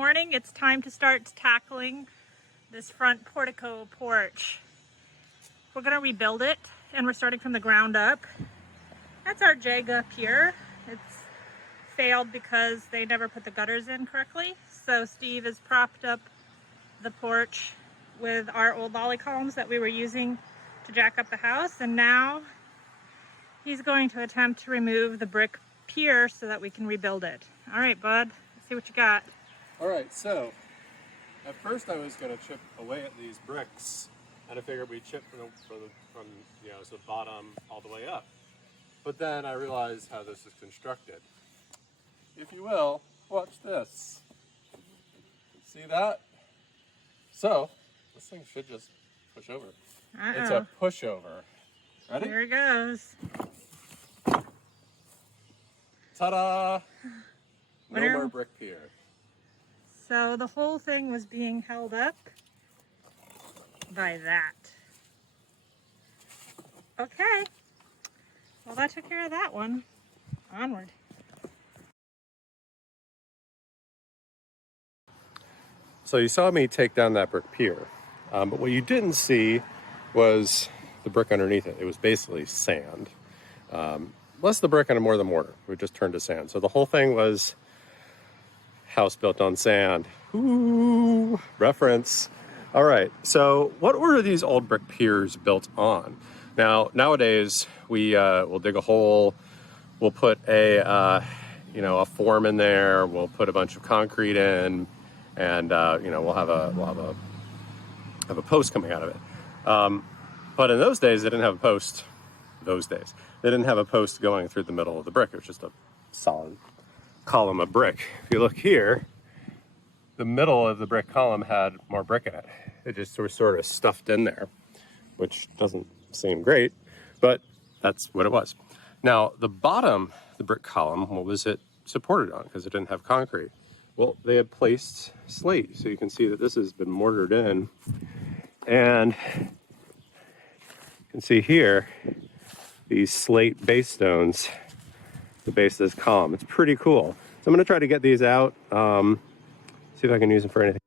morning. It's time to start tackling this front portico porch. We're gonna rebuild it and we're starting from the ground up. That's our Jenga pier. It's failed because they never put the gutters in correctly. So Steve has propped up the porch with our old lolly columns that we were using to jack up the house, and now he's going to attempt to remove the brick pier so that we can rebuild it. All right, bud, let's see what you got. All right, so at first I was going to chip away at these bricks, and I figured we'd chip from you know, so the bottom all the way up. But then I realized how this is constructed. If you will, watch this. See that? So this thing should just push over. It's a pushover. Ready? Here it goes. Ta-da! No more brick pier. So the whole thing was being held up by that. Okay. Well, that took care of that one. Onward. So you saw me take down that brick pier, but what you didn't see was the brick underneath it. It was basically sand. Less the brick and more the mortar. We just turned to sand. So the whole thing was house built on sand. Ooh, reference. All right, so what were these old brick piers built on? Now, nowadays, we'll dig a hole, we'll put a form in there, we'll put a bunch of concrete in, and we'll have a post coming out of it. But in those days, they didn't have a post. They didn't have a post going through the middle of the brick. It was just a solid column of brick. If you look here, the middle of the brick column had more brick in it. It just was sort of stuffed in there, which doesn't seem great, but that's what it was. Now, the bottom, the brick column, what was it supported on? Because it didn't have concrete. Well, they had placed slate, so you can see that this has been mortared in. And you can see here, these slate base stones, the base of this column. It's pretty cool. So I'm gonna try to get these out, see if I can use them for anything.